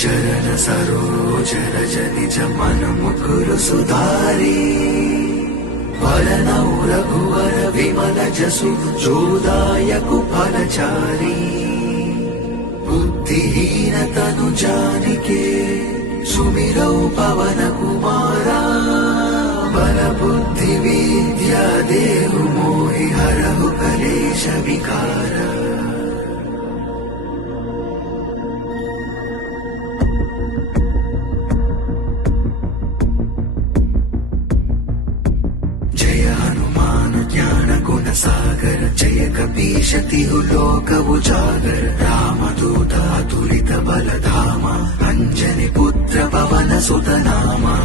चरण सरोज रज निज मन मुकुर सुधारी वरनौ रघुवर विमल जसु जोदायक फलचारी बुद्धिहीन तनु जानिके सुमिरौ पवन कुमारा बल बुद्धि विद्या देहु मोहि हरहु कलेश विकार। जय हनुमान ज्ञान गुण सागर जय कपीश तिहु लोक उजागर रामदूत अतुलित बल धामा अंजनी पुत्र पवन सुत नामा।